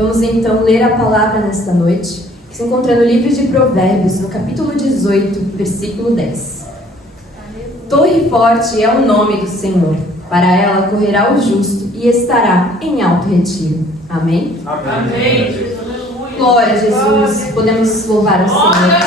Vamos então ler a palavra nesta noite, que se encontra no livro de Provérbios, no capítulo 18, versículo 10. Torre forte é o nome do Senhor, para ela correrá o justo e estará em alto retiro. Amém? Amém. Glória a Jesus. Podemos louvar o Senhor. Aleluia.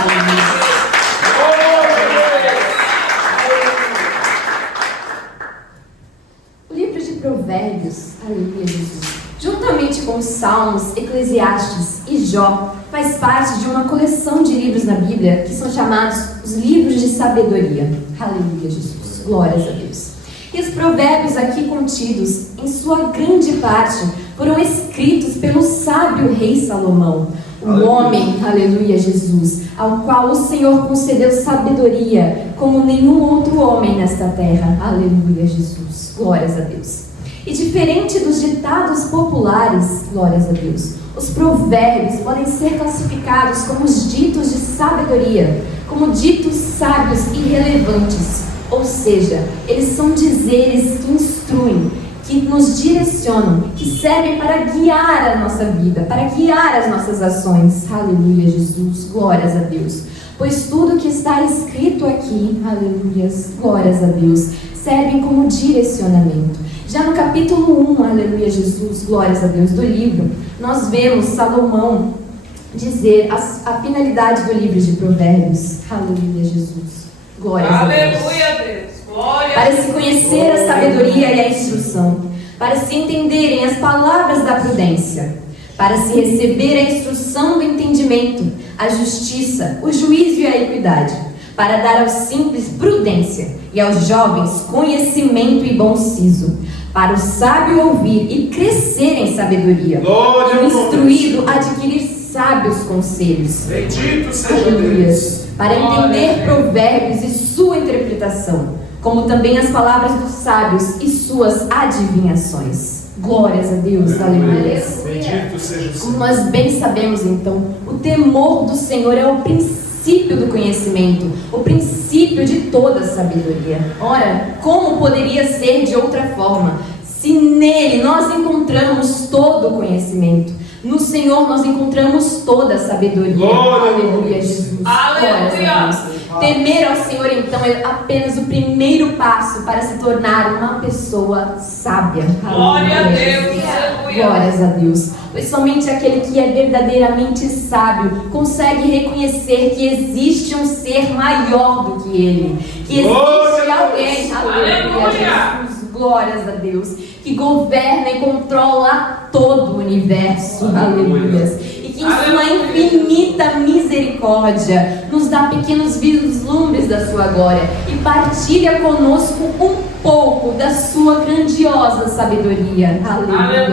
O livro de Provérbios, aleluia, Jesus, juntamente com os Salmos, Eclesiastes e Jó, faz parte de uma coleção de livros na Bíblia que são chamados os livros de sabedoria. Aleluia, Jesus. Glórias a Deus. E os provérbios aqui contidos, em sua grande parte, foram escritos pelo sábio rei Salomão, o homem, aleluia, Jesus, ao qual o Senhor concedeu sabedoria como nenhum outro homem nesta terra. Aleluia, Jesus. Glórias a Deus. E diferente dos ditados populares, glórias a Deus, os provérbios podem ser classificados como os ditos de sabedoria, como ditos sábios e relevantes. Ou seja, eles são dizeres que instruem, que nos direcionam, que servem para guiar a nossa vida, para guiar as nossas ações. Aleluia, Jesus, glórias a Deus. Pois tudo que está escrito aqui, aleluias, glórias a Deus, servem como direcionamento. Já no capítulo 1, aleluia, Jesus, glórias a Deus, do livro, nós vemos Salomão dizer a finalidade do livro de Provérbios. Aleluia, Jesus. Glórias a Deus. Aleluia, Deus. Glória. Para se conhecer a sabedoria e a instrução, para se entenderem as palavras da prudência, para se receber a instrução do entendimento, a justiça, o juízo e a equidade, para dar aos simples prudência e aos jovens conhecimento e bom siso, para o sábio ouvir e crescer em sabedoria, e o instruído adquirir sábios conselhos. Bendito seja Deus. Para entender provérbios e sua interpretação, como também as palavras dos sábios e suas adivinhações. Glórias a Deus, aleluia. Bendito seja o Senhor. Como nós bem sabemos então, o temor do Senhor é o princípio do conhecimento, o princípio de toda sabedoria. Ora, como poderia ser de outra forma, se nele nós encontramos todo o conhecimento? No Senhor nós encontramos toda a sabedoria. Glória. Aleluia, Jesus. Aleluia. Temer ao Senhor, então, é apenas o primeiro passo para se tornar uma pessoa sábia. Glória a Deus. Aleluia. Glórias a Deus. Pois somente aquele que é verdadeiramente sábio consegue reconhecer que existe um ser maior do que ele. Que existe alguém. Aleluia, Jesus. Glórias a Deus, que governa e controla todo o universo, aleluia, e que em sua infinita misericórdia nos dá pequenos vislumbres da sua glória e partilha conosco um pouco da sua grandiosa sabedoria. Aleluia,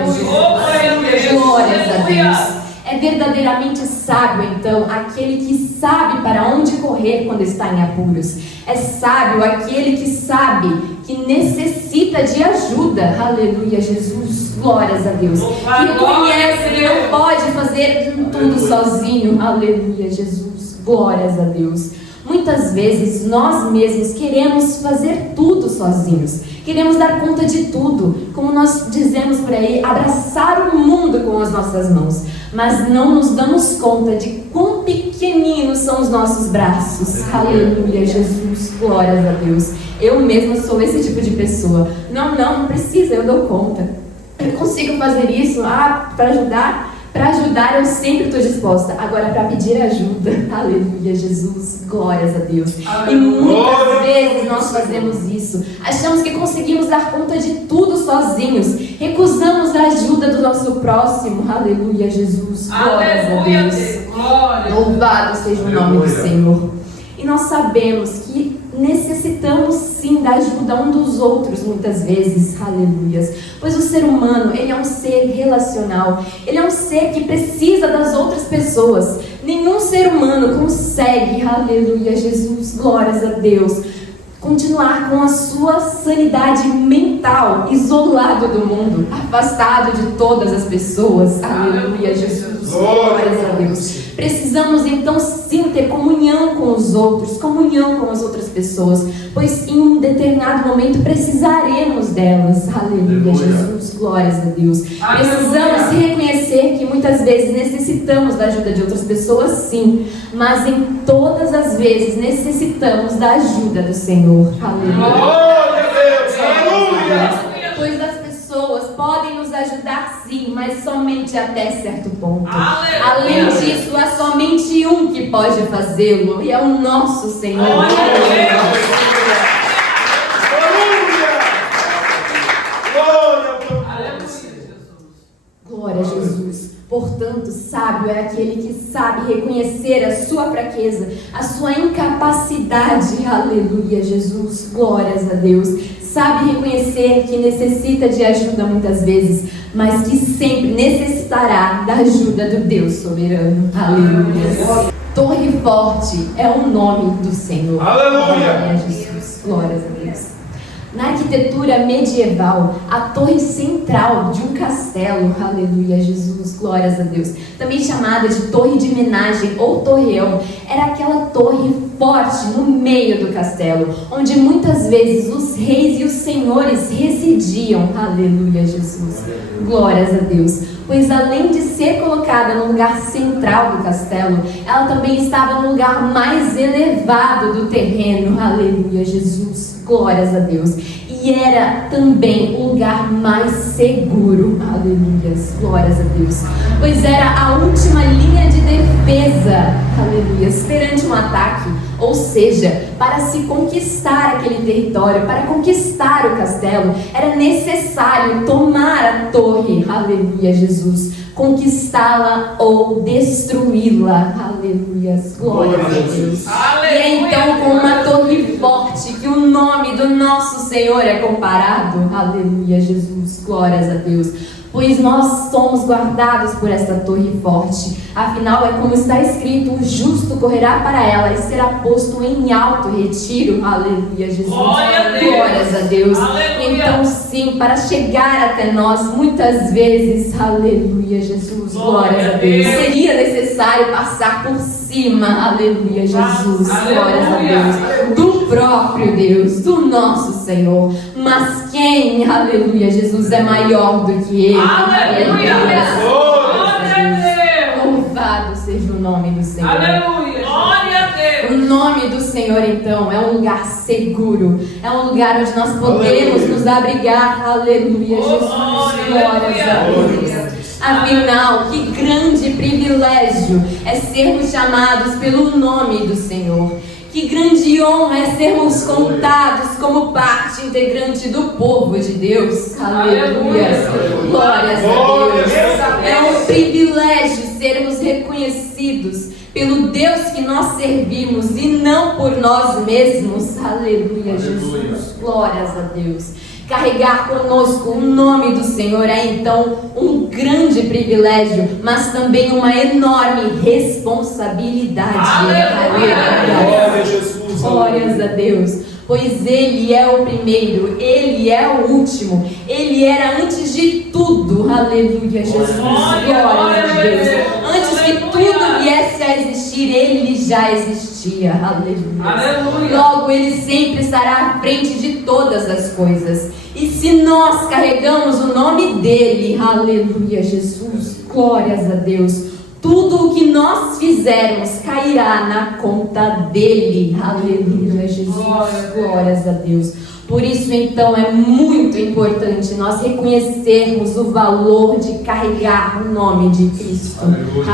glórias a Deus. É verdadeiramente sábio, então, aquele que sabe para onde correr quando está em apuros. É sábio aquele que sabe que necessita de ajuda. Aleluia, Jesus. Glórias a Deus. Que reconhece que não pode fazer tudo sozinho. Aleluia, Jesus. Glórias a Deus. Muitas vezes nós mesmos queremos fazer tudo sozinhos. Queremos dar conta de tudo. Como nós dizemos por aí, abraçar o mundo com as nossas mãos. Mas não nos damos conta de quão pequeninos são os nossos braços. Aleluia, Jesus. Glórias a Deus. Eu mesma sou esse tipo de pessoa. Não precisa, eu dou conta. Eu consigo fazer isso. Para ajudar? Para ajudar eu sempre estou disposta. Agora para pedir ajuda. Aleluia, Jesus. Glórias a Deus. E muitas vezes nós fazemos isso. Achamos que conseguimos dar conta de tudo sozinhos. Recusamos a ajuda do nosso próximo. Aleluia, Jesus. Glórias a Deus. Louvado seja o nome do Senhor. E nós sabemos que necessitamos sim da ajuda um dos outros muitas vezes, aleluias, pois o ser humano, ele é um ser relacional, ele é um ser que precisa das outras pessoas. Nenhum ser humano consegue, aleluia, Jesus, glórias a Deus, continuar com a sua sanidade mental, isolado do mundo, afastado de todas as pessoas. Aleluia, Jesus. Glórias a Deus. Precisamos então sim ter comunhão com os outros, comunhão com as outras pessoas, pois em um determinado momento precisaremos delas. Aleluia, Jesus. Glórias a Deus. Precisamos reconhecer que muitas vezes necessitamos da ajuda de outras pessoas, sim, mas em todas as vezes necessitamos da ajuda do Senhor. Aleluia. Glória a Deus. Aleluia. Pois as pessoas podem nos ajudar, sim, mas somente até certo ponto. Aleluia. Além disso, há somente um que pode fazê-lo, e é o nosso Senhor. Glória a Deus. Glória a Jesus. Portanto, sábio é aquele que sabe reconhecer a sua fraqueza, a sua incapacidade. Aleluia, Jesus. Glórias a Deus. Sabe reconhecer que necessita de ajuda muitas vezes, mas que sempre necessitará da ajuda do Deus soberano. Aleluia. Torre forte é o nome do Senhor. Aleluia. Glória a Jesus. Glórias a Deus. Na arquitetura medieval, a torre central de um castelo, aleluia, Jesus, glórias a Deus, também chamada de torre de homenagem ou torreão, era aquela torre forte no meio do castelo, onde muitas vezes os reis e os senhores residiam, aleluia, Jesus, glórias a Deus, pois além de ser colocada no lugar central do castelo, ela também estava no lugar mais elevado do terreno, aleluia, Jesus. Glórias a Deus. E era também o lugar mais seguro. Aleluia. Glórias a Deus. Pois era a última linha de defesa. Aleluia. Perante um ataque. Ou seja, para se conquistar aquele território, para conquistar o castelo, era necessário tomar a torre. Aleluia, Jesus. Conquistá-la ou destruí-la. Aleluia. Glórias a Deus. E é então com uma torre forte que o nome do nosso Senhor é comparado. Aleluia, Jesus. Glórias a Deus. Pois nós somos guardados por esta torre forte. Afinal, é como está escrito: o justo correrá para ela e será posto em alto retiro. Aleluia, Jesus. Glórias a Deus. Aleluia. Então sim, para chegar até nós, muitas vezes, aleluia, Jesus, glórias a Deus, seria necessário passar por cima, aleluia, Jesus, glórias a Deus, do próprio Deus, do nosso Senhor. Mas quem, aleluia, Jesus, é maior do que Ele? Aleluia. Louvado seja o nome do Senhor. Aleluia. Glória a Deus. O nome do Senhor, então, é um lugar seguro. É um lugar onde nós podemos nos abrigar. Aleluia, Jesus. Glórias a Deus. Afinal, que grande privilégio é sermos chamados pelo nome do Senhor. Que grande honra é sermos contados como parte integrante do povo de Deus. Aleluia. Glórias a Deus. É um privilégio sermos reconhecidos pelo Deus que nós servimos e não por nós mesmos. Aleluia, Jesus. Glórias a Deus. Carregar conosco o nome do Senhor é então um grande privilégio, mas também uma enorme responsabilidade. Aleluia, Jesus. Glórias a Deus. Pois Ele é o primeiro, Ele é o último, Ele era antes de tudo. Aleluia, Jesus. Glória a Deus. Antes que tudo viesse a existir, Ele já existia. Aleluia. Logo, Ele sempre estará à frente de todas as coisas. E se nós carregamos o nome dEle, aleluia, Jesus, glórias a Deus, tudo o que nós fizermos cairá na conta dEle. Aleluia, Jesus. Glórias a Deus. Por isso, então, é muito importante nós reconhecermos o valor de carregar o nome de Cristo. Aleluia.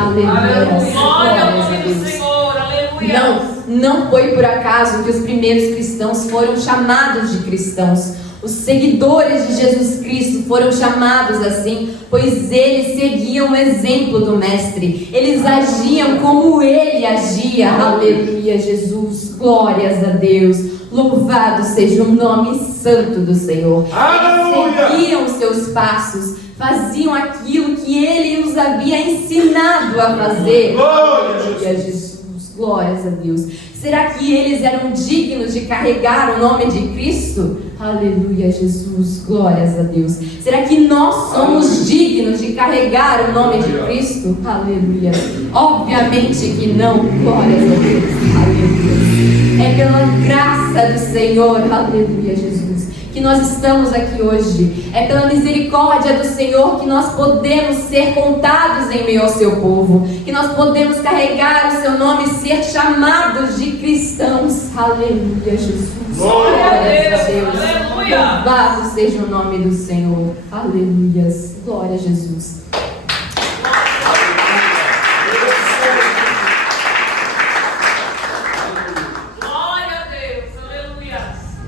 Glória ao nome do Senhor. Aleluia. Não foi por acaso que os primeiros cristãos foram chamados de cristãos. Os seguidores de Jesus Cristo foram chamados assim, pois eles seguiam o exemplo do Mestre. Eles agiam como Ele agia. Aleluia, Jesus. Glórias a Deus. Louvado seja o nome santo do Senhor. Eles seguiam os seus passos, faziam aquilo que Ele os havia ensinado a fazer. Aleluia, Jesus. Glórias a Deus. Será que eles eram dignos de carregar o nome de Cristo? Aleluia, Jesus, glórias a Deus. Será que nós somos dignos de carregar o nome de Cristo? Aleluia. Obviamente que não, glórias a Deus, aleluia. É pela graça do Senhor, aleluia, Jesus, que nós estamos aqui hoje. É pela misericórdia do Senhor que nós podemos ser contados em meio ao seu povo, que nós podemos carregar o seu nome e ser chamados de cristãos. Aleluia, Jesus. Glória a Deus. Aleluia. Louvado seja o nome do Senhor. Aleluia. Glória a Jesus.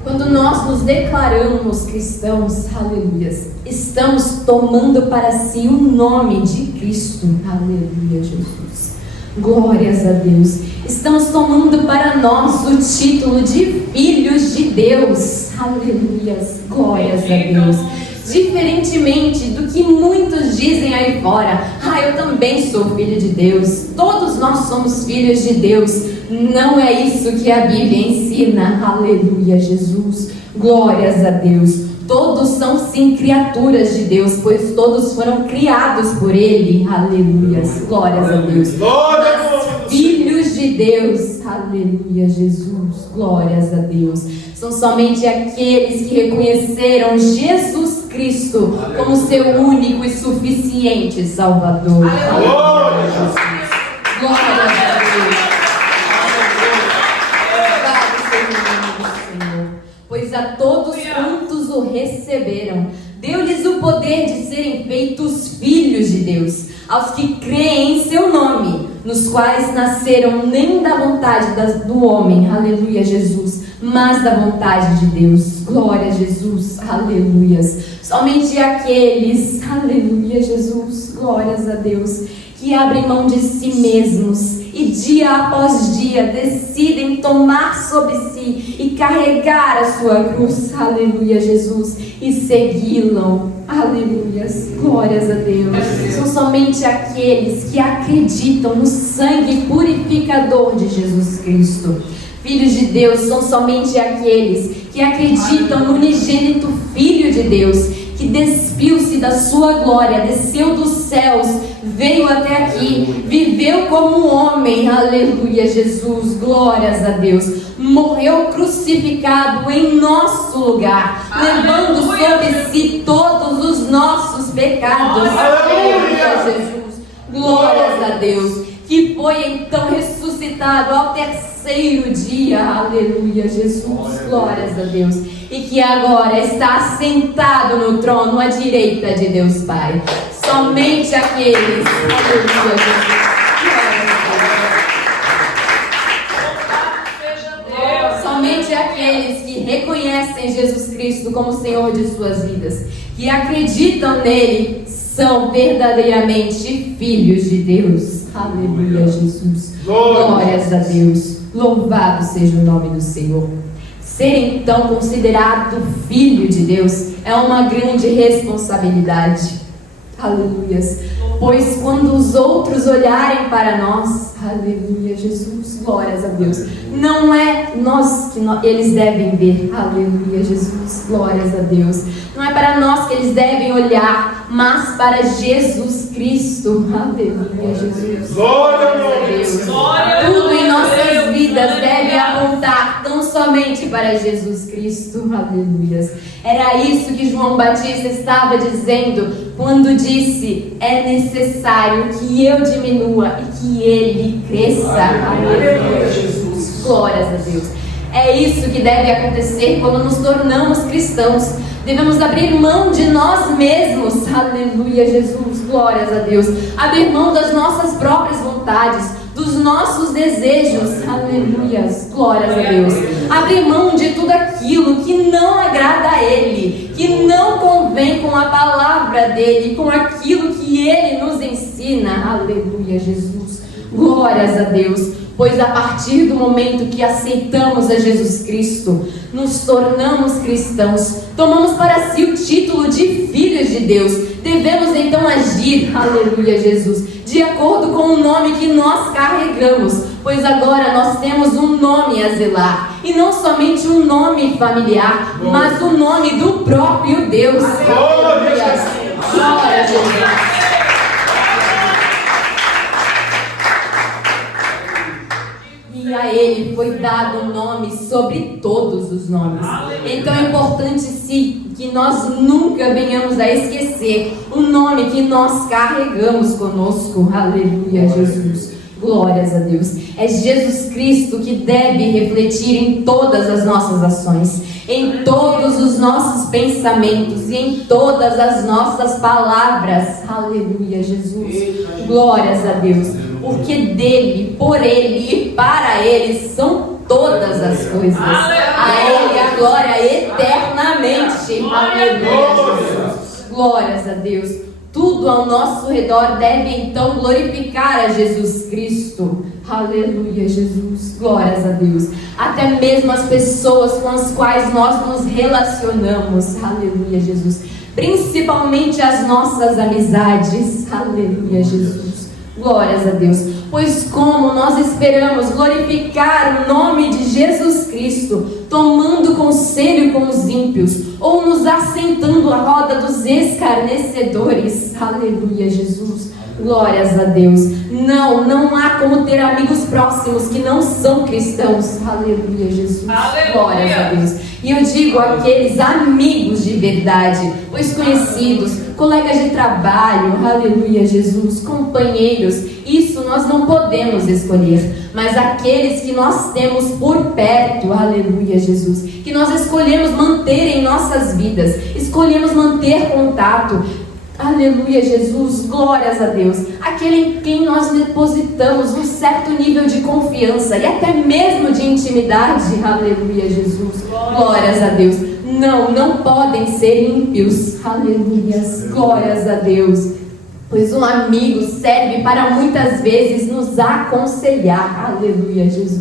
Quando nós nos declaramos cristãos, aleluia, estamos tomando para si o nome de Cristo, aleluia, Jesus, glórias a Deus. Estamos tomando para nós o título de filhos de Deus, aleluia, glórias a Deus. Diferentemente do que muitos dizem aí fora, eu também sou filho de Deus, todos nós somos filhos de Deus. Não é isso que a Bíblia ensina, aleluia, Jesus, glórias a Deus. Todos são sim criaturas de Deus, pois todos foram criados por Ele, aleluia, glórias a Deus. Mas filhos de Deus, aleluia, Jesus, glórias a Deus. São somente aqueles que reconheceram Jesus Cristo como seu único e suficiente Salvador. Aleluia, Jesus, glórias a Deus. Pois a todos quantos o receberam, deu-lhes o poder de serem feitos filhos de Deus, aos que creem em seu nome, nos quais nasceram nem da vontade do homem, aleluia, Jesus, mas da vontade de Deus. Glória a Jesus, aleluias. Somente aqueles, aleluia, Jesus, glórias a Deus, que abrem mão de si mesmos e dia após dia decidem tomar sobre si e carregar a sua cruz, aleluia, Jesus, e segui-lo, aleluia, glórias a Deus. São somente aqueles que acreditam no sangue purificador de Jesus Cristo. Filhos de Deus são somente aqueles que acreditam no unigênito Filho de Deus, que despiu-se da sua glória, desceu dos céus, veio até aqui, viveu como homem, aleluia, Jesus, glórias a Deus, morreu crucificado em nosso lugar, levando sobre si todos os nossos pecados, aleluia, Jesus, glórias a Deus, que foi então ressuscitado ao terceiro dia, aleluia, Jesus, glórias a Deus, e que agora está assentado no trono à direita de Deus Pai. Somente aqueles, aleluia, Jesus, somente aqueles que reconhecem Jesus Cristo como Senhor de suas vidas, que acreditam nele, são verdadeiramente filhos de Deus. Aleluia, Jesus. Glórias a Deus. Louvado seja o nome do Senhor. Ser então considerado filho de Deus é uma grande responsabilidade. Aleluia. Pois quando os outros olharem para nós, aleluia, Jesus, glórias a Deus, não é nós que eles devem ver, aleluia, Jesus, glórias a Deus, não é para nós que eles devem olhar, mas para Jesus Cristo, aleluia, Jesus, glórias a Deus. Tudo em nossas vidas deve apontar tão somente para Jesus Cristo, aleluia. Era isso que João Batista estava dizendo quando disse: é necessário que eu diminua e que ele cresça, aleluia, Jesus, glórias a Deus. É isso que deve acontecer quando nos tornamos cristãos. Devemos abrir mão de nós mesmos, aleluia, Jesus, glórias a Deus. Abrir mão das nossas próprias vontades, dos nossos desejos, aleluia, glórias a Deus. Abrir mão de tudo aquilo que não agrada a Ele, que não convém com a palavra dEle, com aquilo que Ele nos ensina, aleluia, Jesus, glórias a Deus. Pois a partir do momento que aceitamos a Jesus Cristo, nos tornamos cristãos, tomamos para si o título de filhos de Deus, devemos então agir, aleluia, Jesus, de acordo com o nome que nós carregamos, pois agora nós temos um nome a zelar. E não somente um nome familiar, mas o nome do próprio Deus. Aleluia. Glória a Deus. E a Ele foi dado um nome sobre todos os nomes. Então é importante sim que nós nunca venhamos a esquecer o nome que nós carregamos conosco. Aleluia, Jesus. Glórias a Deus. É Jesus Cristo que deve refletir em todas as nossas ações, em todos os nossos pensamentos e em todas as nossas palavras. Aleluia, Jesus. Glórias a Deus. Porque dele, por ele e para ele são todas as coisas. A ele a glória eternamente. Aleluia, Jesus. Glórias a Deus. Tudo ao nosso redor deve então glorificar a Jesus Cristo. Aleluia, Jesus. Glórias a Deus. Até mesmo as pessoas com as quais nós nos relacionamos. Aleluia, Jesus. Principalmente as nossas amizades. Aleluia, Jesus. Glórias a Deus. Pois como nós esperamos glorificar o nome de Jesus Cristo, tomando conselho com os ímpios, ou nos assentando à roda dos escarnecedores. Aleluia, Jesus. Glórias a Deus. Não há como ter amigos próximos que não são cristãos. Aleluia, Jesus. Aleluia. Glórias a Deus. E eu digo aqueles amigos de verdade, os conhecidos, colegas de trabalho, aleluia, Jesus, companheiros, isso nós não podemos escolher, mas aqueles que nós temos por perto, aleluia, Jesus, que nós escolhemos manter em nossas vidas, escolhemos manter contato. Aleluia, Jesus, glórias a Deus. Aquele em quem nós depositamos um certo nível de confiança e até mesmo de intimidade. Aleluia, Jesus, glórias a Deus. Não podem ser ímpios. Aleluia, glórias a Deus. Pois um amigo serve para muitas vezes nos aconselhar. Aleluia, Jesus,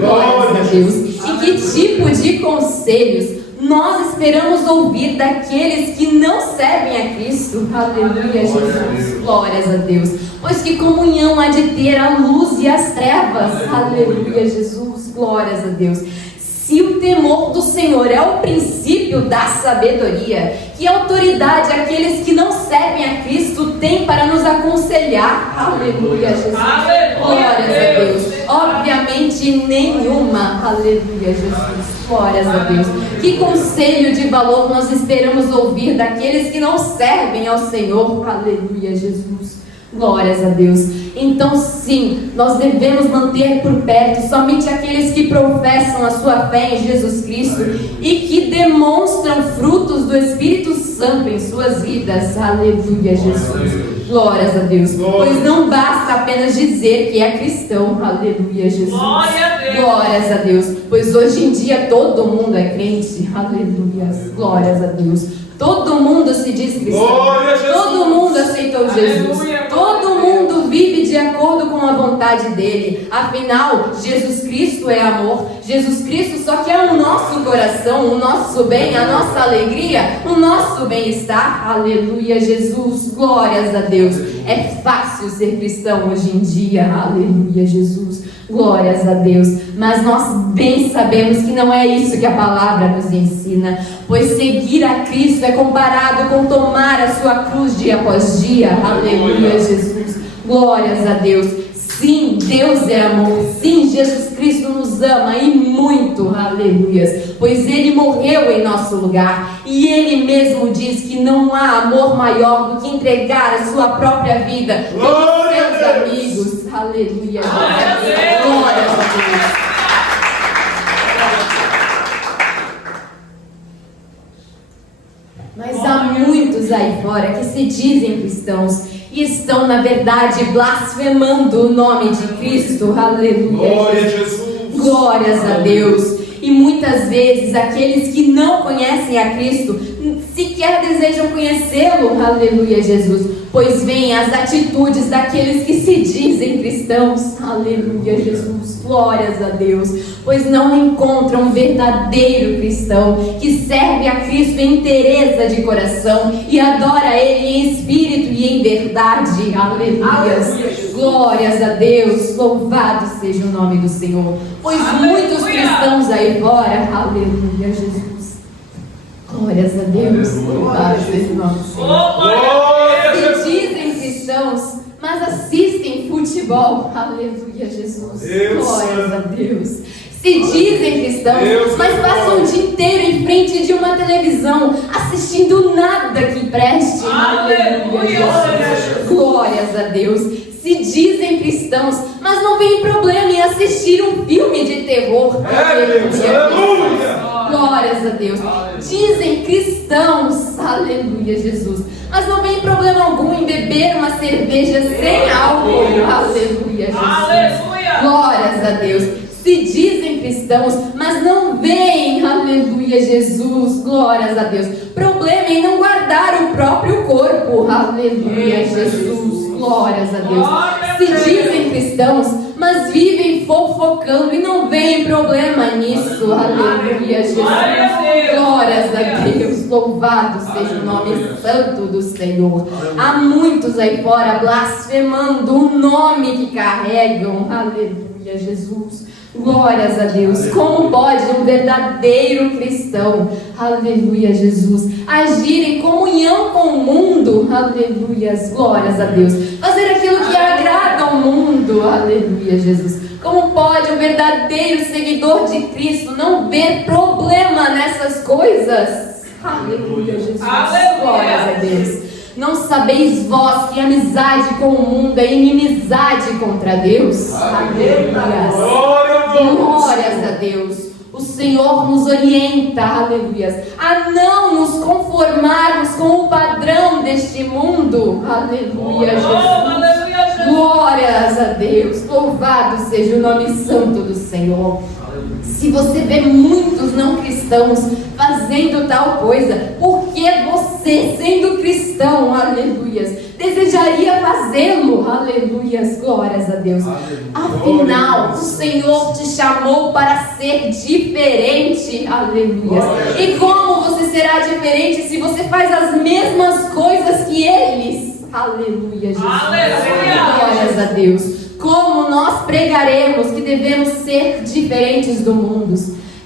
glórias a Deus. E que tipo de conselhos nós esperamos ouvir daqueles que não servem a Cristo? Aleluia, Jesus. Glórias a Deus. Pois que comunhão há de ter a luz e as trevas? Aleluia, Jesus. Glórias a Deus. Se o temor do Senhor é o princípio da sabedoria, que autoridade aqueles que não servem a Cristo têm para nos aconselhar? Aleluia, Jesus. Glórias a Deus. Obviamente nenhuma. Aleluia, Jesus. Glórias a Deus. Que conselho de valor nós esperamos ouvir daqueles que não servem ao Senhor? Aleluia, Jesus. Glórias a Deus. Então sim, nós devemos manter por perto somente aqueles que professam a sua fé em Jesus Cristo e que demonstram frutos do Espírito Santo em suas vidas. Aleluia, Jesus. Glórias a Deus. Pois não basta apenas dizer que é cristão. Aleluia, Jesus. Glórias a Deus. Pois hoje em dia todo mundo é crente. Aleluia. Glórias a Deus. Todo mundo se diz cristão. Todo mundo aceitou Jesus. Todo mundo vive de acordo com a vontade dele. Afinal, Jesus Cristo é amor. Jesus Cristo só quer o nosso coração, o nosso bem, a nossa alegria, o nosso bem-estar. Aleluia, Jesus. Glórias a Deus. É fácil ser cristão hoje em dia. Aleluia, Jesus. Glórias a Deus. Mas nós bem sabemos que não é isso que a palavra nos ensina. Pois seguir a Cristo é comparado com tomar a sua cruz dia após dia. Aleluia, Jesus. Glórias a Deus. Sim, Deus é amor. Sim, Jesus Cristo nos ama e muito. Aleluia. Pois Ele morreu em nosso lugar. E Ele mesmo diz que não há amor maior do que entregar a sua própria vida pelos seus amigos. Aleluia. Glórias a Deus. Mas há muitos aí fora que se dizem cristãos e estão, na verdade, blasfemando o nome de Cristo. Aleluia. Glória a Jesus. Glórias a Deus. E muitas vezes aqueles que não conhecem a Cristo sequer desejam conhecê-lo. Aleluia, Jesus. Pois vêm as atitudes daqueles que se dizem cristãos. Aleluia, Jesus. Glórias a Deus. Pois não encontram um verdadeiro cristão que serve a Cristo em inteireza de coração e adora Ele em espírito e em verdade. Aleluia. Glórias a Deus, louvado seja o nome do Senhor. Pois muitos cristãos aí fora, aleluia, Jesus. Glórias a Deus, louvado seja o nome do Senhor. Se dizem cristãos, mas assistem futebol, aleluia, Jesus. Glórias a Deus. Se dizem cristãos, mas passam o dia inteiro em frente de uma televisão, assistindo nada que preste. Aleluia. Glórias a Deus. Se dizem cristãos, mas não veem problema em assistir um filme de terror. Aleluia. Glórias a Deus. Dizem cristãos, aleluia, Jesus, mas não veem problema algum em beber uma cerveja sem álcool. Aleluia, Jesus. Glórias a Deus. Se dizem cristãos, mas não veem, aleluia, Jesus, glórias a Deus, problema em não guardar o próprio corpo, aleluia, Jesus, glórias a Deus. Se dizem cristãos, mas vivem fofocando e não veem problema nisso, aleluia, Jesus, glórias a Deus, louvado seja o nome santo do Senhor. Há muitos aí fora blasfemando o nome que carregam, aleluia, Jesus. Glórias a Deus. Como pode um verdadeiro cristão, aleluia, Jesus, agir em comunhão com o mundo, aleluia, glórias a Deus, fazer aquilo que agrada ao mundo, aleluia, Jesus? Como pode um verdadeiro seguidor de Cristo não ver problema nessas coisas? Aleluia, Jesus. Glórias a Deus. Não sabeis vós que amizade com o mundo é inimizade contra Deus? Aleluia. Glórias a Deus. O Senhor nos orienta, aleluia, a não nos conformarmos com o padrão deste mundo. Aleluia, Jesus. Glórias a Deus. Louvado seja o nome santo do Senhor. Se você vê muitos não cristãos fazendo tal coisa, por que você, sendo cristão, aleluias, desejaria fazê-lo? Aleluias, glórias a Deus. Afinal, o Senhor te chamou para ser diferente, aleluias. E como você será diferente se você faz as mesmas coisas que eles? Aleluia, Jesus. Glórias a Deus. Como nós pregaremos que devemos ser diferentes do mundo,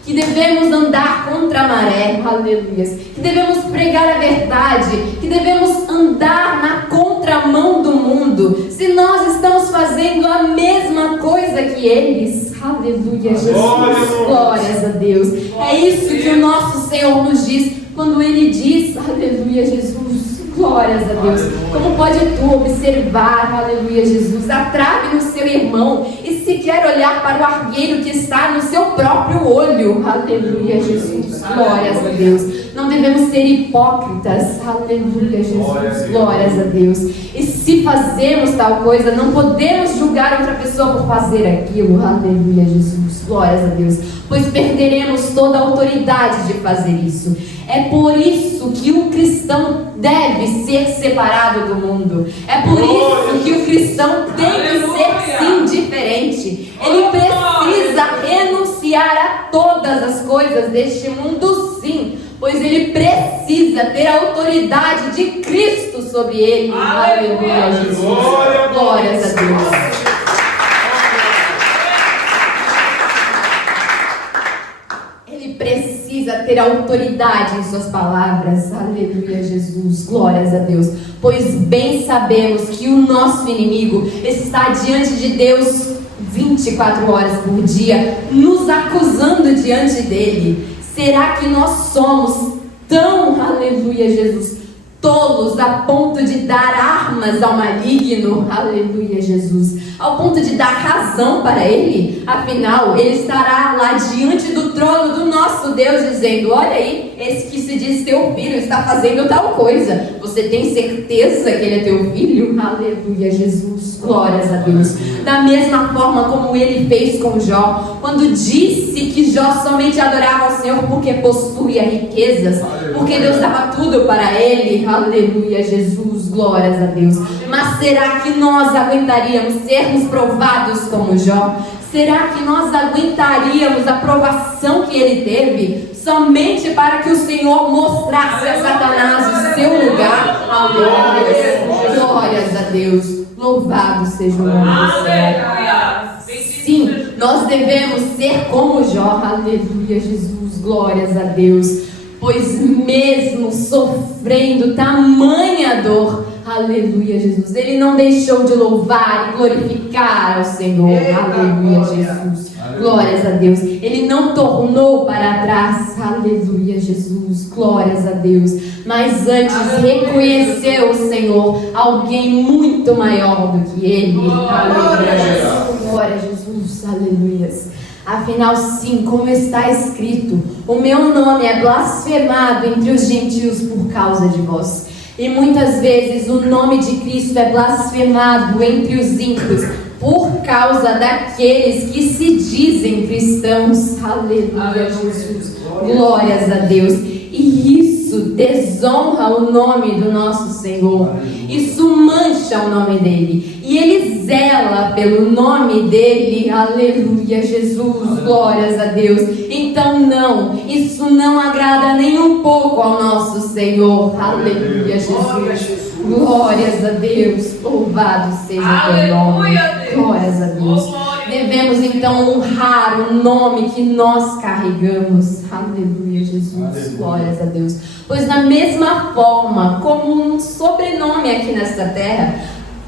que devemos andar contra a maré, aleluia, que devemos pregar a verdade, que devemos andar na contramão do mundo, se nós estamos fazendo a mesma coisa que eles, aleluia, Jesus, glórias a Deus. É isso que o nosso Senhor nos diz quando Ele diz, aleluia, Jesus, glórias a Deus. Como pode tu observar, aleluia, Jesus, a trave no seu irmão e sequer olhar para o argueiro que está no seu próprio olho? Aleluia, Jesus, glórias a Deus. Não devemos ser hipócritas, aleluia, Jesus, glórias a Deus. E se fazemos tal coisa, não podemos julgar outra pessoa por fazer aquilo, aleluia, Jesus, glórias a Deus, pois perderemos toda a autoridade de fazer isso. É por isso que o cristão deve ser separado do mundo. É por isso que o cristão tem que ser sim diferente. Ele precisa renunciar a todas as coisas deste mundo, sim, pois ele precisa ter a autoridade de Cristo sobre ele. Aleluia, Jesus. Glórias a Deus. Precisa ter autoridade em suas palavras, aleluia, Jesus, glórias a Deus, pois bem sabemos que o nosso inimigo está diante de Deus 24 horas por dia, nos acusando diante dele. Será que nós somos tão, aleluia, Jesus, tolos a ponto de dar armas ao maligno, aleluia, Jesus, ao ponto de dar razão para ele? Afinal, ele estará lá diante do trono do nosso Deus dizendo: olha aí, esse que se diz teu filho está fazendo tal coisa, você tem certeza que ele é teu filho? Aleluia, Jesus, glórias a Deus. Da mesma forma como ele fez com Jó, quando disse que Jó somente adorava ao Senhor porque possuía riquezas, porque Deus dava tudo para ele. Aleluia, Jesus, glórias a Deus. Mas será que nós aguentaríamos sermos provados como Jó? Será que nós aguentaríamos a provação que ele teve? somente para que o Senhor mostrasse a Satanás o seu lugar. Aleluia. Glórias a Deus. Louvado seja o nome do Senhor. Sim, nós devemos ser como Jó. Aleluia, Jesus. Glórias a Deus. Pois mesmo sofrendo tamanha dor, aleluia, Jesus, ele não deixou de louvar e glorificar ao Senhor. Aleluia, Jesus. Glórias a Deus. Ele não tornou para trás. Aleluia, Jesus. Glórias a Deus. Mas antes reconheceu o Senhor, alguém muito maior do que ele. Aleluia. Glória a Jesus. Aleluia. Afinal, sim, como está escrito, o meu nome é blasfemado entre os gentios por causa de vós. E muitas vezes o nome de Cristo é blasfemado entre os ímpios por causa daqueles que se dizem cristãos. Aleluia, Jesus. Glórias a Deus. E isso desonra o nome do nosso Senhor. Isso mancha o nome dele. E ele zela pelo nome dele. Aleluia, Jesus. Glórias a Deus. Então não, isso não agrada nem um pouco ao nosso Senhor. Aleluia, Jesus. Glórias a Deus. Louvado seja o teu nome. Glórias a Deus. Devemos então honrar o nome que nós carregamos. Aleluia, Jesus. Glórias a Deus. Pois da mesma forma como um sobrenome aqui nesta terra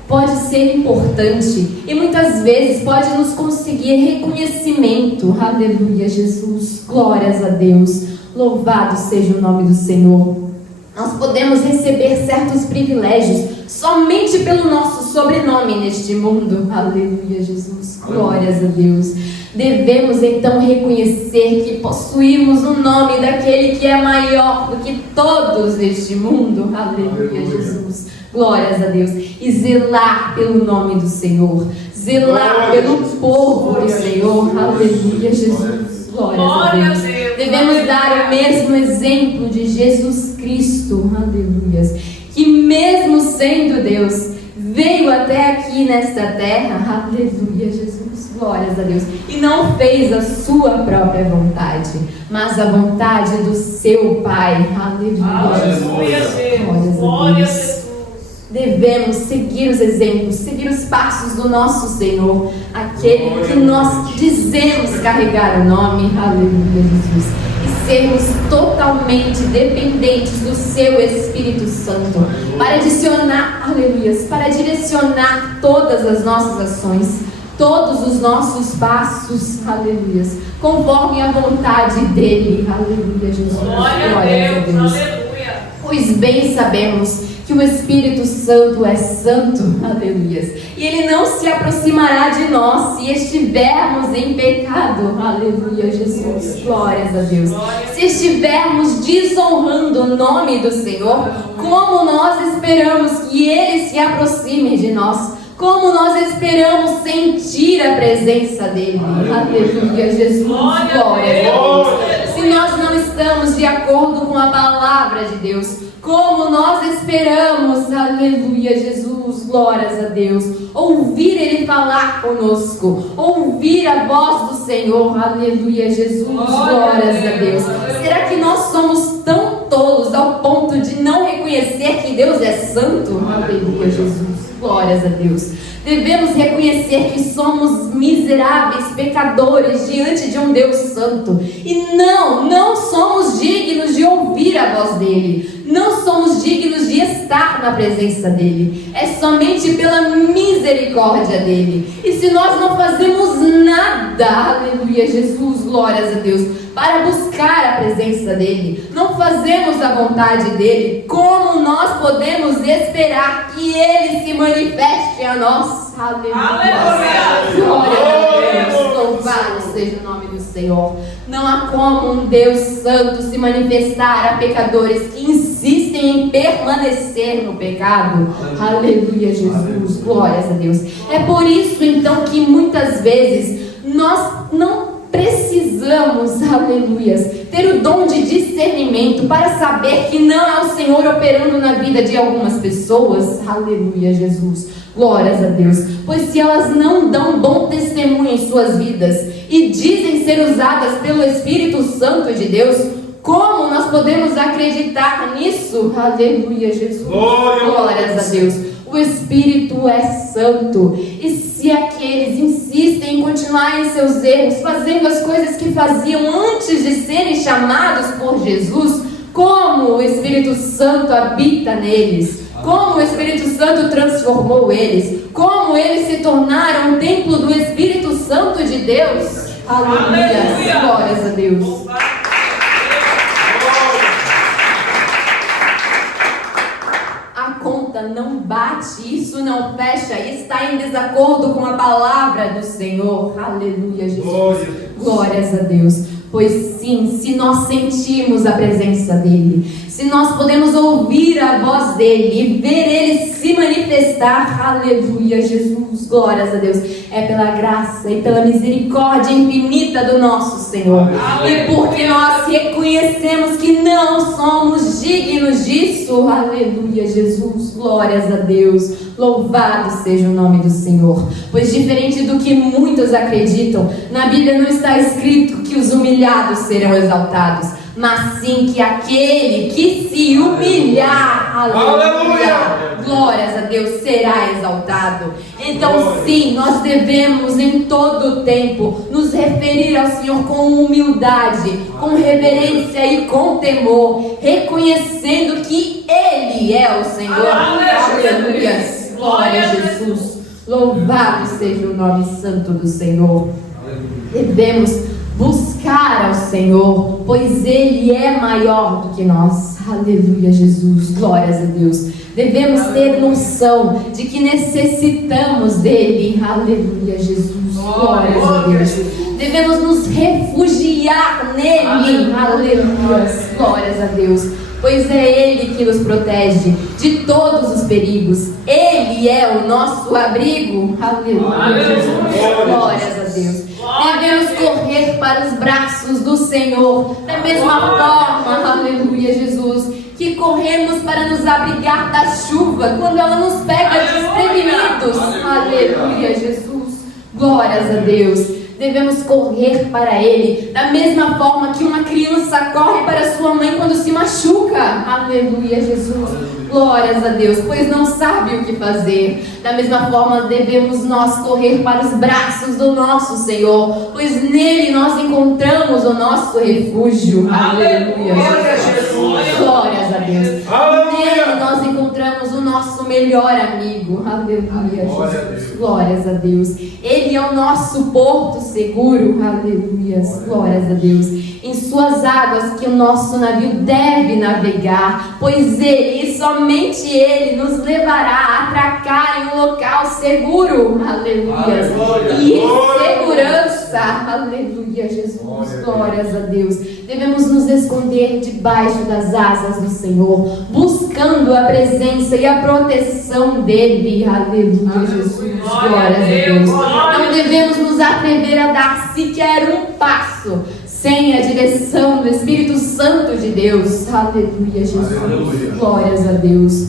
pode ser importante e muitas vezes pode nos conseguir reconhecimento. Aleluia, Jesus. Glórias a Deus. Louvado seja o nome do Senhor. Nós podemos receber certos privilégios somente pelo nosso sobrenome neste mundo. Aleluia, Jesus. Glórias a Deus. Devemos então reconhecer que possuímos o nome daquele que é maior do que todos neste mundo. Aleluia, Jesus. Glórias a Deus. E zelar pelo nome do Senhor. Zelar pelo povo do Senhor. Aleluia, Jesus. Glórias a Deus. Devemos dar o mesmo exemplo de Jesus Cristo. Aleluia. Que mesmo sendo Deus, veio até aqui nesta terra. Aleluia, Jesus. Glórias a Deus. E não fez a sua própria vontade, mas a vontade do seu Pai. Aleluia, Jesus. Glórias a Deus. Devemos seguir os exemplos, seguir os passos do nosso Senhor, aquele que nós dizemos carregar o nome. Aleluia, Jesus. E sermos totalmente dependentes do seu Espírito Santo para para direcionar todas as nossas ações, todos os nossos passos, aleluia, conforme a vontade dele. Aleluia, Jesus. Glória a Deus. Aleluia. Pois bem sabemos que o Espírito Santo é santo, aleluia, e ele não se aproximará de nós se estivermos em pecado. Aleluia, Jesus. Glórias a Deus. Se estivermos desonrando o nome do Senhor, como nós esperamos que ele se aproxime de nós? Como nós esperamos sentir a presença dele? Aleluia, Jesus. Glórias a Deus. Se nós não estamos de acordo com a palavra de Deus, como nós esperamos, aleluia, Jesus, glórias a Deus, ouvir ele falar conosco, ouvir a voz do Senhor, aleluia, Jesus, glórias a Deus. Será que nós somos tão tolos ao ponto de não reconhecer que Deus é santo? Aleluia, Jesus. Glórias a Deus. Devemos reconhecer que somos miseráveis pecadores diante de um Deus santo. E não somos dignos de ouvir a voz dele. Não somos dignos de estar na presença dele. É somente pela misericórdia dele. E se nós não fazemos nada, aleluia, Jesus, glórias a Deus, para buscar a presença dele, não fazemos a vontade dele, como nós podemos esperar que ele se manifeste a nós? Aleluia. Glória a Deus. Louvado seja o nome do Senhor. Não há como um Deus santo se manifestar a pecadores que insistem em permanecer no pecado. Aleluia, Jesus. Glórias a Deus. É por isso então que muitas vezes nós não precisamos, aleluias, ter o dom de discernimento para saber que não é o Senhor operando na vida de algumas pessoas. Aleluia, Jesus. Glórias a Deus. Pois se elas não dão bom testemunho em suas vidas e dizem ser usadas pelo Espírito Santo de Deus, Como nós podemos acreditar nisso? Aleluia, Jesus. Glórias a Deus. O Espírito é santo. E se aqueles insistem em continuar em seus erros, fazendo as coisas que faziam antes de serem chamados por Jesus, como o Espírito Santo habita neles, como o Espírito Santo transformou eles, como eles se tornaram um templo do Espírito Santo de Deus. Aleluia. Glórias a Deus. A conta não bate, isso não fecha, está em desacordo com a palavra do Senhor. Aleluia, Jesus. Glórias a Deus. Pois sim, se nós sentimos a presença dEle, se nós podemos ouvir a voz dEle e ver Ele se manifestar, aleluia, Jesus, glórias a Deus, é pela graça e pela misericórdia infinita do nosso Senhor. E porque nós reconhecemos que não somos dignos disso, aleluia, Jesus, glórias a Deus. Louvado seja o nome do Senhor. Pois diferente do que muitos acreditam, na Bíblia não está escrito que os humilhados serão exaltados, mas sim que aquele que se humilhar, aleluia, glórias a Deus, será exaltado. Então sim, nós devemos em todo o tempo nos referir ao Senhor com humildade, com reverência e com temor, reconhecendo que Ele é o Senhor. Aleluia. Glória a Jesus. Louvado seja o nome santo do Senhor. Devemos buscar ao Senhor, pois Ele é maior do que nós. Aleluia, Jesus. Glórias a Deus. Devemos ter noção de que necessitamos dEle. Aleluia, Jesus. Glórias a Deus. Devemos nos refugiar nele. Aleluia. Glórias a Deus. Pois é Ele que nos protege de todos os perigos. Ele é o nosso abrigo. Aleluia, Jesus. Glórias a Deus. Devemos correr para os braços do Senhor, da mesma forma, aleluia, Jesus, que corremos para nos abrigar da chuva quando ela nos pega desprevenidos. Aleluia, Jesus. Glórias a Deus. Devemos correr para Ele da mesma forma que uma criança corre para sua mãe quando se machuca. Aleluia, Jesus. Glórias a Deus, pois não sabe o que fazer. Da mesma forma devemos nós correr para os braços do nosso Senhor, pois nele nós encontramos o nosso refúgio. Aleluia, Jesus. Glórias a Deus. Nele nós encontramos o nosso melhor amigo. Aleluia, Jesus. Glórias a Deus. Ele é o nosso porto seguro. Aleluia. Glórias a Deus. Em suas águas que o nosso navio deve navegar, pois Ele e somente Ele nos levará a atracar em um local seguro. Aleluia. E em segurança. Aleluia, Jesus. Glórias a Deus. Devemos nos esconder debaixo das asas do Senhor, buscando a presença e a proteção dEle. Aleluia, Jesus. Glórias a Deus. Não devemos nos atrever a dar sequer um passo sem a direção do Espírito Santo de Deus. Aleluia, Jesus. Aleluia. Glórias a Deus.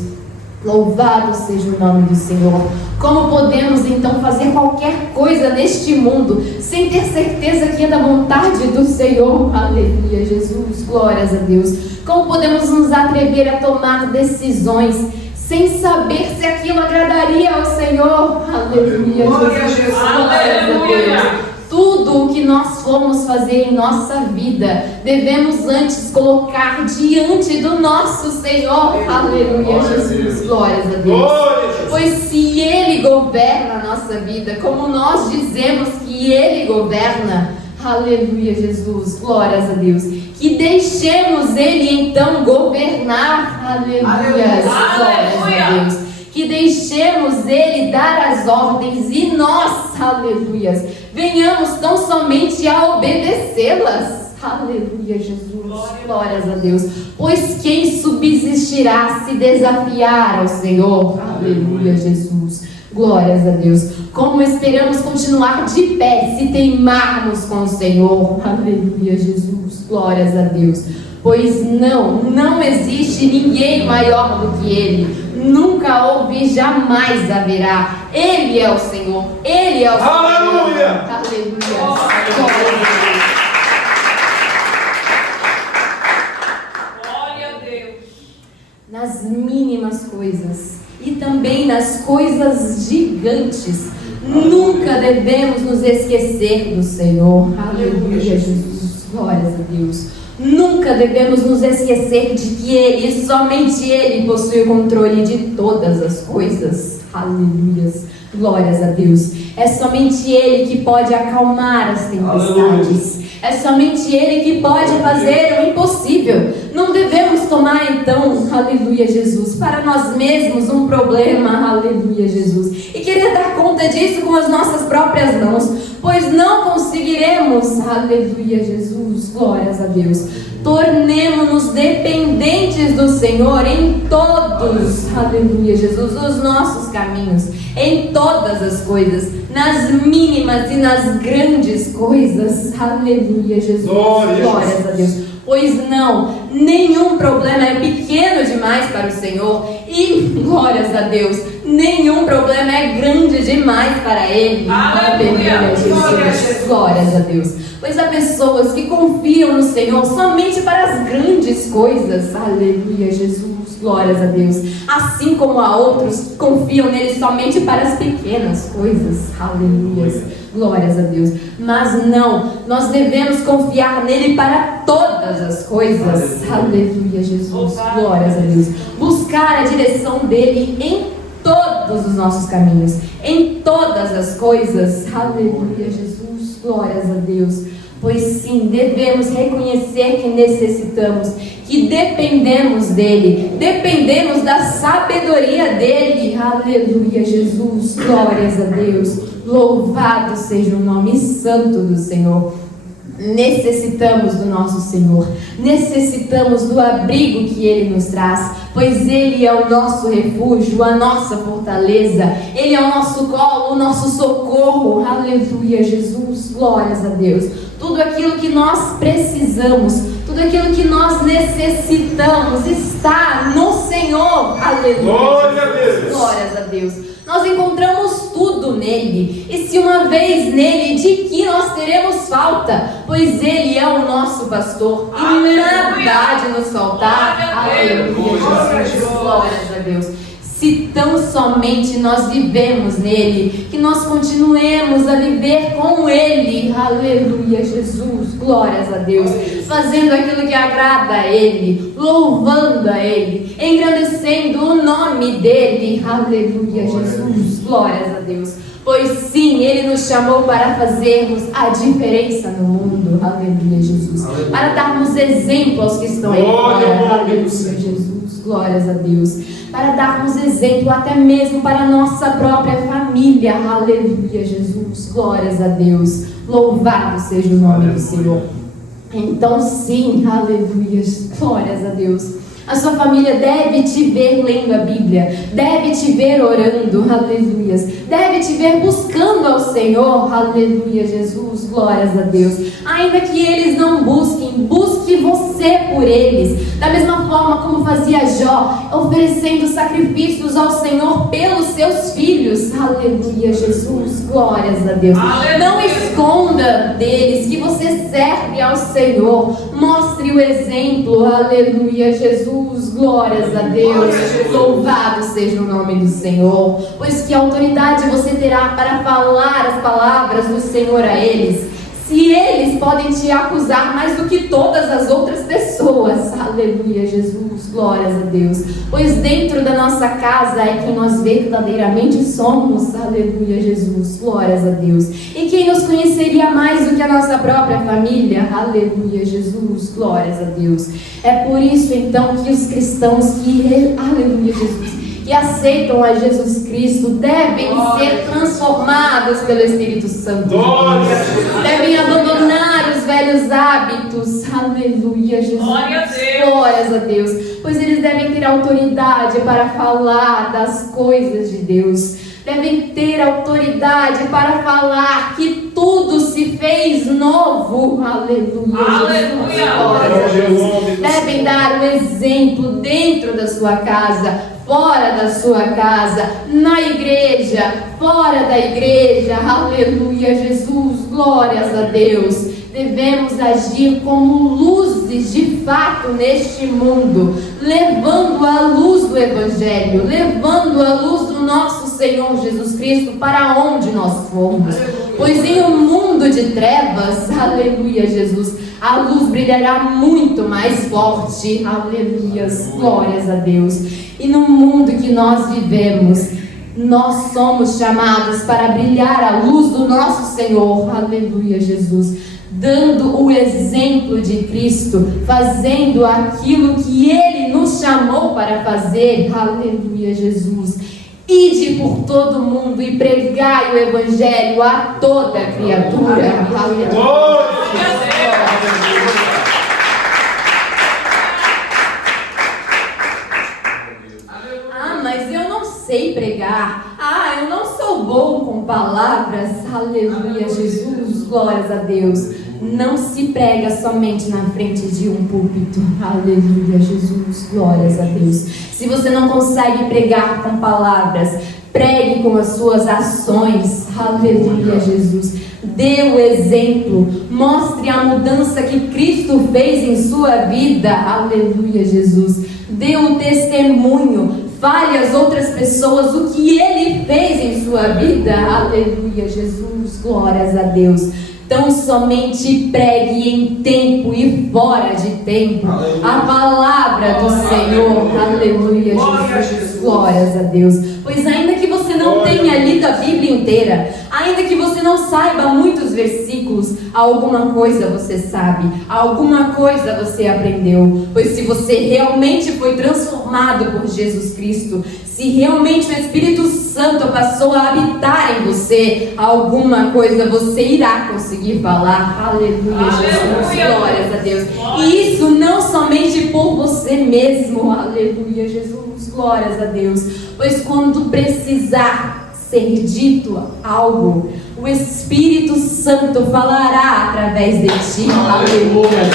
Louvado seja o nome do Senhor. Como podemos então fazer qualquer coisa neste mundo sem ter certeza que é da vontade do Senhor? Aleluia, Jesus. Glórias a Deus. Como podemos nos atrever a tomar decisões sem saber se aquilo agradaria ao Senhor? Aleluia, Jesus. Glórias a Deus. Tudo o que nós formos fazer em nossa vida, devemos antes colocar diante do nosso Senhor. Aleluia, Jesus. Glórias a Deus. Pois se Ele governa a nossa vida, como nós dizemos que Ele governa, aleluia, Jesus. Glórias a Deus. Que deixemos Ele então governar. Aleluia. Glórias a Deus. Que deixemos Ele dar as ordens e nós, aleluia, venhamos tão somente a obedecê-las. Aleluia, Jesus. Glórias a Deus. Pois quem subsistirá se desafiar ao Senhor? Aleluia, Jesus. Glórias a Deus. Como esperamos continuar de pé se teimarmos com o Senhor? Aleluia, Jesus. Glórias a Deus. Pois não existe ninguém maior do que Ele. Nunca houve, jamais haverá. Ele é o Senhor. Ele é o Senhor. Aleluia. Aleluia. Glória a Deus. Aleluia, Jesus. Glórias a Deus. Pois quem subsistirá se desafiar ao Senhor? Aleluia, Jesus. Glórias a Deus. Aleluia. Aleluia. Glórias a Deus. Glórias a Deus. nas mínimas coisas e também nas coisas gigantes. Nunca devemos nos esquecer do Senhor. Aleluia, Jesus. Glórias a Deus. Nunca devemos nos esquecer de que Ele, e somente Ele, possui o controle de todas as coisas. Aleluias. Glórias a Deus. É somente Ele que pode acalmar as tempestades. É somente Ele que pode fazer o impossível. Não devemos tomar então, aleluia Jesus, para nós mesmos um problema, aleluia Jesus, e querer dar conta disso com as nossas próprias mãos, pois não conseguiremos, aleluia Jesus, glórias a Deus. Tornemo-nos dependentes do Senhor em todos, aleluia Jesus, os nossos caminhos, em todas as coisas, nas mínimas e nas grandes coisas, aleluia Jesus, glórias a Deus. Pois não, nenhum problema é pequeno demais para o Senhor e, glórias a Deus, nenhum problema é grande demais para Ele. Aleluia, Jesus, glórias a Deus. Pois há pessoas que confiam no Senhor somente para as grandes coisas. Aleluia, Jesus, glórias a Deus. Assim como há outros que confiam nele somente para as pequenas coisas. Aleluia, glórias a Deus. Mas não, nós devemos confiar nele para todas as coisas. Aleluia, Jesus, glórias a Deus. Buscar a direção dele em todos os nossos caminhos, em todas as coisas. Aleluia, Jesus, glórias a Deus. Pois sim, devemos reconhecer que necessitamos, que dependemos dele, dependemos da sabedoria dele. Aleluia, Jesus, glórias a Deus. Louvado seja o nome santo do Senhor. Necessitamos do nosso Senhor, necessitamos do abrigo que Ele nos traz, pois Ele é o nosso refúgio, a nossa fortaleza, Ele é o nosso colo, o nosso socorro. Aleluia, Jesus, glórias a Deus. Tudo aquilo que nós precisamos, tudo aquilo que nós necessitamos está no Senhor. Aleluia, glória a Deus. Glórias a Deus. Nós encontramos tudo nele, e se uma vez nele, de que nós teremos falta? Pois ele é o nosso pastor, e nada há de nos faltar. Aleluia, Jesus, glórias a Deus. Se tão somente nós vivemos nele, que nós continuemos a viver com ele. Aleluia, Jesus, glórias a Deus. Fazendo aquilo que agrada a ele, louvando a ele, engrandecendo o nome dele. Aleluia, Jesus, glórias a Deus. Pois sim, ele nos chamou para fazermos a diferença no mundo. Aleluia, Jesus. Para darmos exemplo aos que estão aí fora. Aleluia, Jesus, glórias a Deus. Para darmos exemplo até mesmo para a nossa própria família. Aleluia, Jesus, glórias a Deus. Louvado seja o nome do Senhor. Então sim, aleluia, glórias a Deus. A sua família deve te ver lendo a Bíblia, deve te ver orando, aleluias, deve te ver buscando ao Senhor, aleluia, Jesus, glórias a Deus. Ainda que eles não busquem, busque você por eles, da mesma forma como fazia Jó, oferecendo sacrifícios ao Senhor pelos seus filhos, aleluia, Jesus, glórias a Deus. Não esconda deles que você serve ao Senhor, mostre o exemplo, aleluia, Jesus, glórias a Deus, louvado seja o nome do Senhor, pois que autoridade você terá para falar as palavras do Senhor a eles, se eles podem te acusar mais do que todas as outras pessoas. Aleluia, Jesus, glórias a Deus. Pois dentro da nossa casa é que nós verdadeiramente somos. Aleluia, Jesus, glórias a Deus. E quem nos conheceria mais do que a nossa própria família? Aleluia, Jesus, glórias a Deus. É por isso então que os cristãos que, aleluia, Jesus, que aceitam a Jesus Cristo devem ser transformados pelo Espírito Santo. Devem abandonar os velhos hábitos. Aleluia, Jesus. Glórias a Deus. Pois eles devem ter autoridade para falar das coisas de Deus. Devem ter autoridade para falar que tudo se fez novo. Aleluia, Jesus. Devem dar o exemplo dentro da sua casa, fora da sua casa, na igreja, fora da igreja. Aleluia, Jesus, glórias a Deus. devemos agir como luzes de fato neste mundo, levando a luz do Evangelho, levando a luz do nosso Senhor Jesus Cristo para onde nós formos. Pois em um mundo de trevas, aleluia Jesus, a luz brilhará muito mais forte, aleluia, glórias a Deus. E no mundo que nós vivemos, nós somos chamados para brilhar a luz do nosso Senhor, aleluia Jesus, dando o exemplo de Cristo, fazendo aquilo que Ele nos chamou para fazer, aleluia Jesus. Ide por todo mundo e pregai o Evangelho a toda criatura, aleluia. Mas eu não sei pregar. Eu não sou bom com palavras. Aleluia, Jesus, glórias a Deus. Não se prega somente na frente de um púlpito. Aleluia, Jesus, glórias a Deus. Se você não consegue pregar com palavras, pregue com as suas ações. Aleluia, Jesus. Dê o exemplo. Mostre a mudança que Cristo fez em sua vida. Aleluia, Jesus. Dê um testemunho. Fale às outras pessoas o que Ele fez em sua vida. Aleluia, Jesus, glórias a Deus. Tão somente pregue em tempo e fora de tempo a palavra do Senhor. Aleluia, Jesus, glórias a Deus. Pois ainda que você não tenha lido a Bíblia inteira, ainda que você não saiba muitos versículos, alguma coisa você sabe, alguma coisa você aprendeu. Pois se você realmente foi transformado por Jesus Cristo, se realmente o Espírito Santo passou a habitar em você, alguma coisa você irá conseguir falar. Aleluia, Jesus, glórias a Deus. E isso não somente por você mesmo. Aleluia, Jesus, glórias a Deus. Pois quando precisar ser dito algo, o Espírito Santo falará através de ti. Aleluia.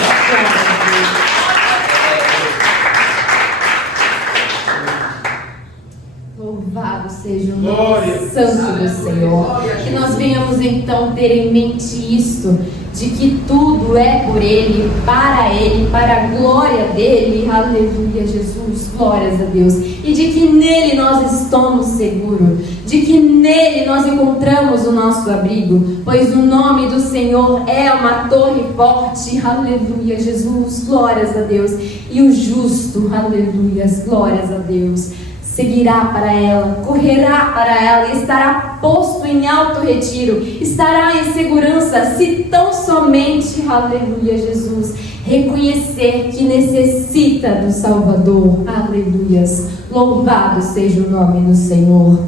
Louvado seja o nome santo do Senhor. Que nós venhamos então ter em mente isto, de que tudo é por Ele, para a glória dEle. Aleluia, Jesus, glórias a Deus. E de que nele nós estamos seguros, de que nele nós encontramos o nosso abrigo, pois o nome do Senhor é uma torre forte. Aleluia, Jesus, glórias a Deus. E o justo, aleluia, glórias a Deus, seguirá para ela, correrá para ela e estará posto em alto retiro, estará em segurança, se tão somente, aleluia, Jesus, reconhecer que necessita do Salvador. Aleluias, louvado seja o nome do Senhor.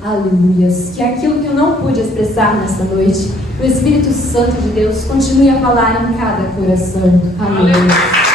Aleluias, que aquilo que eu não pude expressar nesta noite, o Espírito Santo de Deus continue a falar em cada coração. Aleluia.